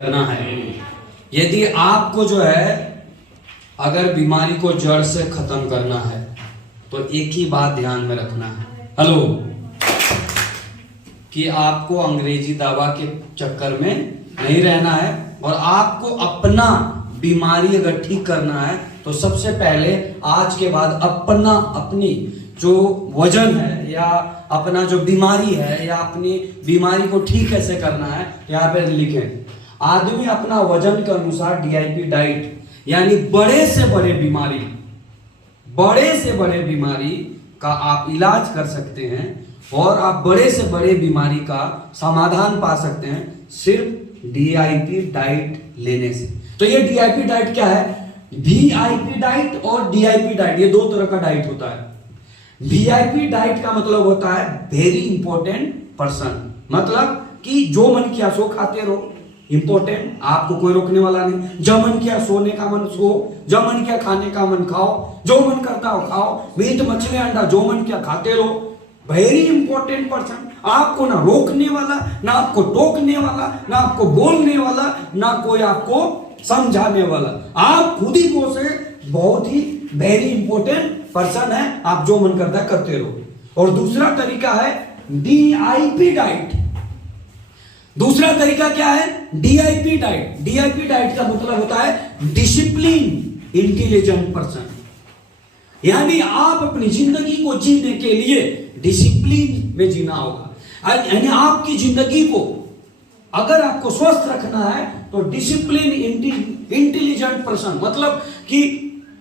करना है। यदि आपको जो है अगर बीमारी को जड़ से खत्म करना है तो एक ही बात ध्यान में रखना है, हेलो, कि आपको अंग्रेजी दवा के चक्कर में नहीं रहना है और आपको अपना बीमारी अगर ठीक करना है तो सबसे पहले आज के बाद अपनी जो वजन है या अपना जो बीमारी है या अपनी बीमारी को ठीक कैसे करना है यहाँ पे लिखें। आदमी अपना वजन के अनुसार डीआईपी डाइट यानी बड़े से बड़े बीमारी का आप इलाज कर सकते हैं और आप बड़े से बड़े बीमारी का समाधान पा सकते हैं सिर्फ डीआईपी डाइट लेने से। तो ये डीआईपी डाइट क्या है? वीआईपी डाइट और डीआईपी डाइट, ये दो तरह का डाइट होता है। वीआईपी डाइट का मतलब होता है वेरी इंपॉर्टेंट पर्सन, मतलब कि जो मन किया सो खाते रहो, इंपॉर्टेंट, आपको कोई रोकने वाला नहीं। जो मन किया सोने का मन सो, जो मन किया खाने का मन खाओ, जो मन करता हो खाओ, मीट मछली अंडा जो मन किया खाते रहो। वेरी इंपॉर्टेंट पर्सन, आपको ना रोकने वाला, ना आपको टोकने वाला, ना आपको बोलने वाला, ना कोई आपको समझाने वाला। आप खुद ही को से बहुत ही वेरी इंपॉर्टेंट पर्सन है, आप जो मन करता है करते रहो। और दूसरा तरीका है डीआईपी डाइट। दूसरा तरीका क्या है? DIP diet. डीआईपी डाइट का मतलब होता है डिसिप्लिन इंटेलिजेंट पर्सन, यानी आप अपनी जिंदगी को जीने के लिए डिसिप्लिन में जीना होगा। यानी आपकी जिंदगी को अगर आपको स्वस्थ रखना है तो डिसिप्लिन इंटेलिजेंट पर्सन, मतलब कि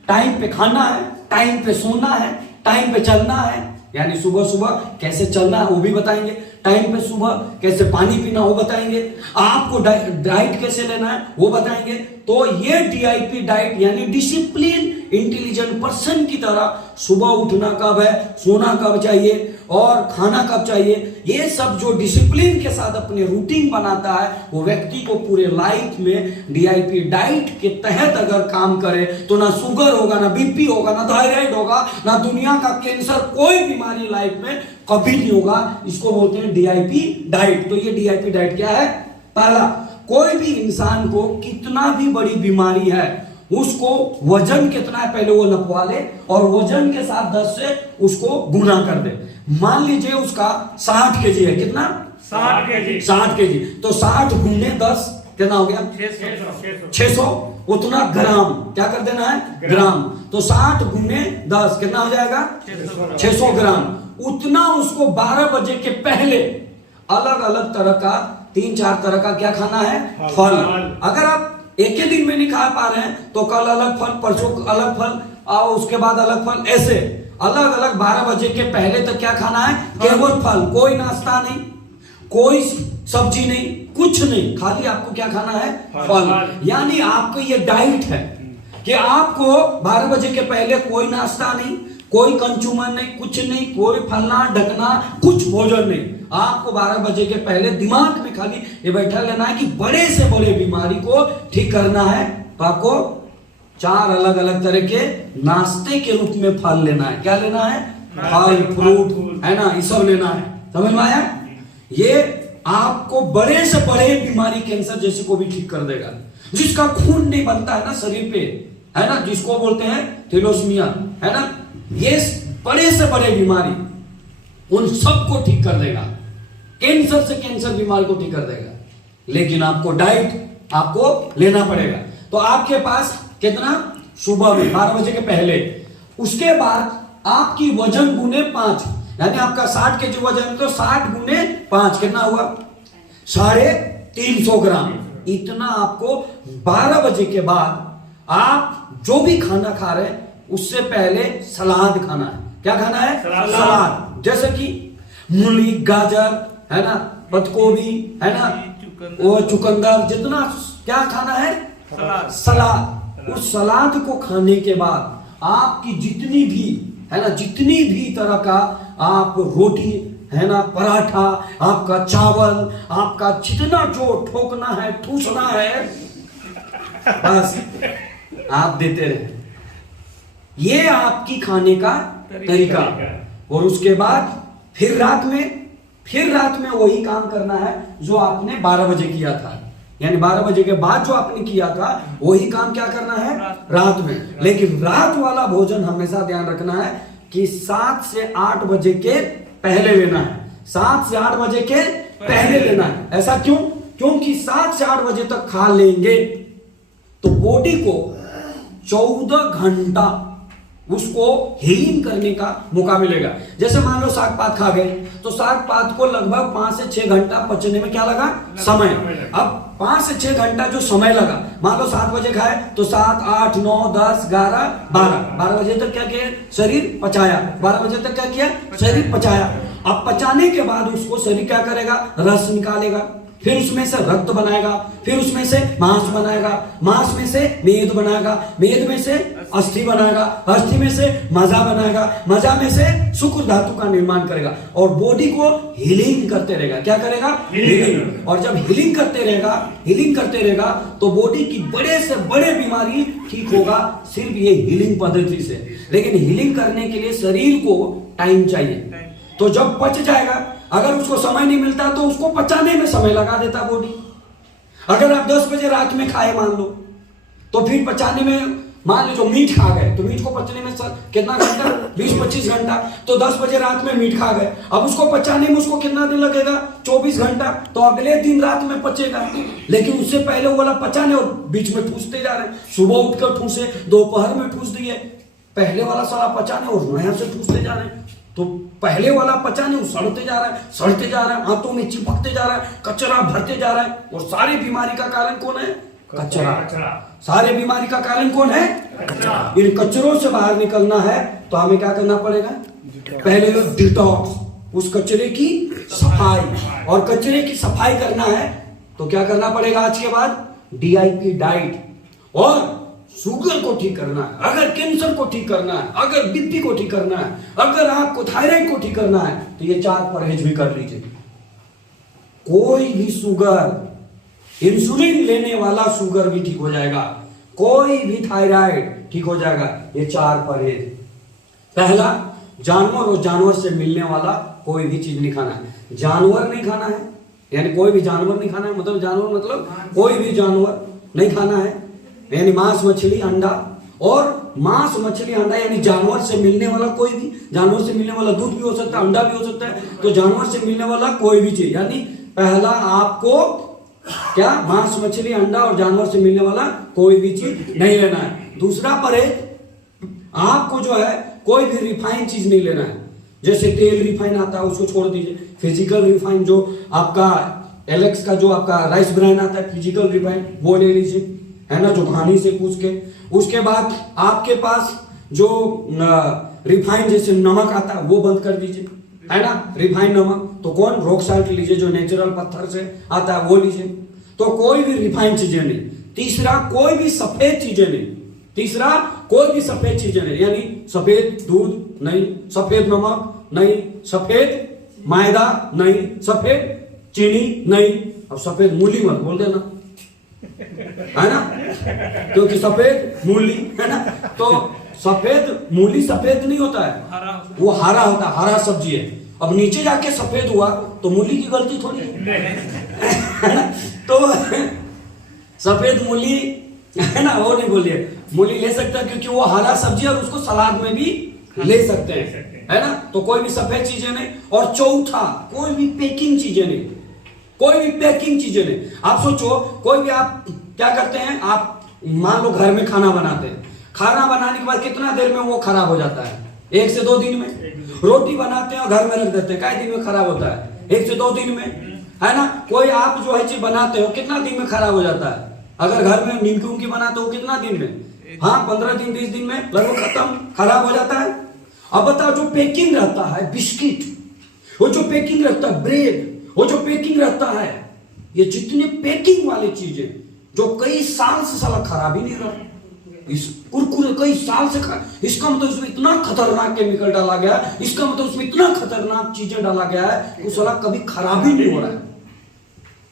टाइम पे खाना है, टाइम पे सोना है, टाइम पे चलना है, यानी सुबह सुबह कैसे चलना है वो भी बताएंगे, टाइम पे सुबह कैसे पानी पीना वो बताएंगे, आपको डाइट कैसे लेना है वो बताएंगे। तो ये डीआईपी डाइट यानी डिसिप्लिन इंटेलिजेंट पर्सन की तरह सुबह उठना कब है, सोना कब चाहिए और खाना कब चाहिए, ये सब जो डिसिप्लिन के साथ अपने रूटीन बनाता है वो व्यक्ति को पूरे लाइफ में डीआईपी डाइट के तहत अगर काम करे तो ना शुगर होगा, ना बीपी होगा, ना थायराइड होगा, ना दुनिया का कैंसर, कोई बीमारी लाइफ में कभी नहीं होगा। इसको बोलते हैं डीआईपी डाइट। तो ये डीआईपी डाइट क्या है? पहला, कोई भी इंसान को कितना भी बड़ी बीमारी है उसको वजन कितना है पहले वो नपवा ले और वजन के साथ 10 से उसको गुना कर दे। मान लीजिए उसका 60 केजी है, कितना? 60 केजी। तो 60 गुने 10 कितना हो गया? 600। उतना ग्राम क्या कर देना है? ग्राम। तो 60 गुने 10 कितना हो जाएगा? 600 ग्राम। उतना उसको 12 बजे के पहले अलग अलग तरह का 3-4 तरह का क्या खाना है? फल। अगर आप एक ही दिन में नहीं खा पा रहे हैं तो कल अलग फल, परसों अलग फल और उसके बाद अलग फल, ऐसे अलग अलग 12 बजे के पहले तक क्या खाना है? केवल फल, कोई नाश्ता नहीं, कोई सब्जी नहीं, कुछ नहीं, खाली आपको क्या खाना है? फल। यानी आपको ये डाइट है कि आपको 12 बजे के पहले कोई नाश्ता नहीं, कोई कंज्यूमर नहीं, कुछ नहीं, कोई फलना ढकना, कुछ भोजन नहीं। आपको 12 बजे के पहले दिमाग में खाली ये बैठा लेना है कि बड़े से बड़े बीमारी को ठीक करना है तो आपको 4 अलग अलग तरह के नाश्ते के रूप में फल लेना है। क्या लेना है? फल, फ्रूट, है ना, ये सब लेना है। समझ में आया? ये आपको बड़े से बड़े बीमारी, कैंसर जैसे को भी ठीक कर देगा। जिसका खून नहीं बनता है ना शरीर पे, है ना, जिसको बोलते हैं थैलेसीमिया, है ना, ये बड़े से बड़े बीमारी उन सबको ठीक कर देगा। कैंसर से कैंसर बीमारी को ठीक कर देगा। लेकिन आपको डाइट आपको लेना पड़ेगा। तो आपके पास कितना? सुबह में 12 बजे के पहले, उसके बाद आपकी वजन गुने 5, यानी आपका 60 केजी वजन तो 60 गुने 5 कितना हुआ? 350 ग्राम। इतना आपको 12 बजे के बाद आप जो भी खाना खा रहे हैं उससे पहले सलाद खाना है। क्या खाना है? सलाद। जैसे कि मूली, गाजर, है ना, पत्तागोभी, है ना, वो चुकंदर, जितना क्या खाना है? सलाद। उस सलाद को खाने के बाद आपकी जितनी भी, है ना, जितनी भी तरह का आप रोटी, है ना, पराठा, आपका चावल, आपका जितना जो ठोकना है, ठूसना है, बस आप देते रहे। ये आपकी खाने का तरीका। और उसके बाद फिर रात में वही काम करना है जो आपने 12 बजे किया था। यानी 12 बजे के बाद जो आपने किया था वही काम क्या करना है रात में। लेकिन रात वाला भोजन हमेशा ध्यान रखना है कि 7 से 8 बजे के पहले लेना है। 7 से 8 बजे के पहले लेना है। ऐसा क्यों? क्योंकि 7 से 8 बजे तक खा लेंगे तो बॉडी को 14 घंटा उसको हीलिंग करने का मौका मिलेगा। जैसे मान लो साग पात खा गए तो साग पात को लगभग 5 से 6 घंटा पचने में क्या लगा? समय। अब 5 से 6 घंटा जो समय लगा, मान लो 7 बजे खाए तो 7, 8, 9, 10, 11, 12 बजे तक क्या किया? शरीर पचाया। 12 बजे तक क्या किया? शरीर पचाया। अब पचाने के बाद उसको शरीर क्या करेगा? रस निकालेगा, फिर उसमें से रक्त बनाएगा, फिर उसमें से मांस बनाएगा, मांस में से मेद बनाएगा, मेद में से अस्थि बनाएगा, अस्थि में से मजा बनाएगा, मजा में से शुक्र धातु का निर्माण करेगा और बॉडी को हीलिंग करते रहेगा। क्या करेगा? हीलिंग। और जब हीलिंग करते रहेगा तो बॉडी की बड़े से बड़े बीमारी ठीक होगा सिर्फ ये हीलिंग पद्धति से। लेकिन हीलिंग करने के लिए शरीर को टाइम चाहिए। तो जब पच जाएगा, अगर उसको समय नहीं मिलता तो उसको पचाने में समय लगा देता बॉडी। अगर आप 10 बजे रात में खाए मान लो तो फिर पचाने में, मान लो जो मीट खा गए तो मीट को पचने में कितना घंटा? 20-25 घंटा। तो 10 बजे रात में मीट खा गए, अब उसको पचाने में उसको कितना दिन लगेगा? 24 घंटा। तो अगले दिन रात में पचेगा। लेकिन उससे पहले वो वाला पचाने और बीच में ठूसते जा रहे हैं। सुबह उठकर ठूसे, दोपहर में ठूस दिए, पहले वाला सारा पचाने और नया से ठूसते जा रहे हैं। तो पहले वाला पचाने वो सड़ते जा रहा है, हाथों में चिपकते जा रहा है, कचरा भरते जा रहा है। और सारी बीमारी का कारण कौन है? कचरा। सारे बीमारी का कारण कौन है? कचरा। इन कचरों से बाहर निकलना है तो हमें क्या करना पड़ेगा? पहले तो डिटॉक्स, उस कचरे की सफाई। और कचरे की सफाई करना है तो क्या करना पड़ेगा आज के बाद? DIP diet. और शुगर को ठीक करना है, अगर कैंसर को ठीक करना है, अगर बीपी को ठीक करना है, अगर आपको थायराइड को ठीक करना है तो ये 4 परहेज भी कर लीजिए। कोई भी शुगर, इंसुलिन लेने वाला शुगर भी ठीक हो जाएगा, कोई भी थायराइड ठीक हो जाएगा। ये 4 परहेज। पहला, जानवर और जानवर से मिलने वाला कोई भी चीज नहीं खाना है। जानवर नहीं खाना है, यानी कोई भी जानवर नहीं खाना है। मतलब जानवर मतलब कोई भी जानवर नहीं खाना है, यानी मांस मछली अंडा। और मांस मछली अंडा यानी जानवर से मिलने वाला कोई भी, जानवर से मिलने वाला दूध भी हो सकता है, अंडा भी हो सकता है। तो जानवर से मिलने वाला कोई भी चीज, यानी पहला आपको क्या? मांस मछली अंडा और जानवर से मिलने वाला कोई भी चीज नहीं लेना है। दूसरा परहेज, आपको जो है कोई भी रिफाइन चीज नहीं लेना है। जैसे तेल रिफाइन आता है उसको छोड़ दीजिए। फिजिकल रिफाइन जो आपका एलेक्स का जो आपका राइस ब्राइन आता है, फिजिकल रिफाइन वो ले लीजिए, है ना, जो घानी से पूछ के। उसके बाद आपके पास जो रिफाइन जैसे नमक आता है वो बंद कर दीजिए, है ना, रिफाइन नमक। तो कौन? रॉक साल्ट लीजिए जो नेचुरल पत्थर से आता है वो लीजिए। तो कोई भी रिफाइन चीजें नहीं। तीसरा, कोई भी सफेद चीजें नहीं, यानी सफेद दूध नहीं, सफेद नमक नहीं, सफेद मैदा नहीं, सफेद चीनी नहीं। अब सफेद मूली मत बोल देना, है ना, क्योंकि सफेद मूली, है ना। तो सफेद मूली सफेद नहीं होता है, वो हरा होता है, हरा सब्जी है। अब नीचे जाके सफेद हुआ तो मूली की गलती थोड़ी है ना। तो सफेद मूली, है ना, वो नहीं बोलिए, मूली ले सकता है क्योंकि वो हरा सब्जी और उसको सलाद में भी ले सकते हैं, है ना। तो कोई भी सफेद चीजें नहीं। और चौथा, कोई भी पैकिंग चीजें नहीं। आप सोचो, कोई भी आप क्या करते हैं, आप मान लो घर में खाना बनाते हैं, खाना बनाने के बाद कितना देर में वो खराब हो जाता है? 1 से 2 दिन में। रोटी बनाते हैं और घर में रख देते हैं, कई दिन में खराब होता है? 1 से 2 दिन में, है ना। कोई आप जो है चीज बनाते हो कितना दिन में खराब हो जाता है? अगर घर में निमकी बनाते हो कितना दिन में? हाँ, 15 दिन 20 दिन में लगभग खत्म, खराब हो जाता है। अब बताओ, जो पैकिंग रहता है बिस्किट, वो जो पैकिंग रहता है ब्रेड, वो जो पैकिंग रहता है, ये जितने पैकिंग वाली चीजें जो कई साल से साला खराब ही नहीं रहा, इस कुरकुरे कई साल से इसका मतलब उसमें इतना खतरनाक केमिकल डाला गया, इसका मतलब उसमें इतना खतरनाक चीजें डाला गया है कि साला कभी खराब ही नहीं हो रहा है।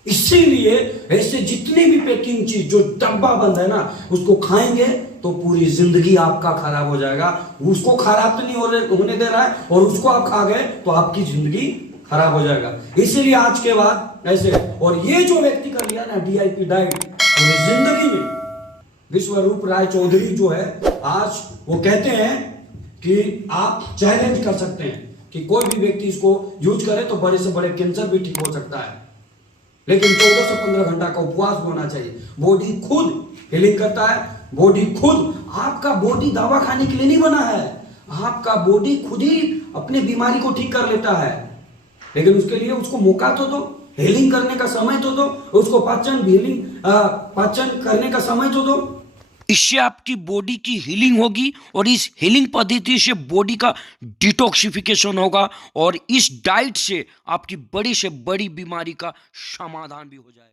इसीलिए ऐसे जितने भी पैकिंग चीज जो डब्बा बंद है ना, उसको खाएंगे तो पूरी जिंदगी आपका खराब हो जाएगा। उसको खराब तो नहीं होने दे रहा है और उसको आप खा गए तो आपकी जिंदगी खराब हो जाएगा। इसीलिए आज के बाद ऐसे, और ये जो व्यक्ति कर लिया ना डीआईपी डाइट, पूरी जिंदगी में विश्वरूप राय चौधरी जो है आज वो कहते हैं कि आप चैलेंज कर सकते हैं कि कोई भी व्यक्ति इसको यूज करे तो बड़े से बड़े कैंसर भी ठीक हो सकता है, लेकिन 14 से 15 घंटा का उपवास होना चाहिए। बॉडी खुद हीलिंग करता है, बॉडी खुद, आपका बॉडी दवा खाने के लिए नहीं बना है, आपका बॉडी खुद ही अपनी बीमारी को ठीक कर लेता है, लेकिन उसके लिए उसको मौका तो दो, हीलिंग करने का समय तो दो, उसको पाचन करने का समय तो दो। इससे आपकी बॉडी की हीलिंग होगी और इस हीलिंग पद्धति से बॉडी का डिटॉक्सिफिकेशन होगा और इस डाइट से आपकी बड़ी से बड़ी बीमारी का समाधान भी हो जाएगा।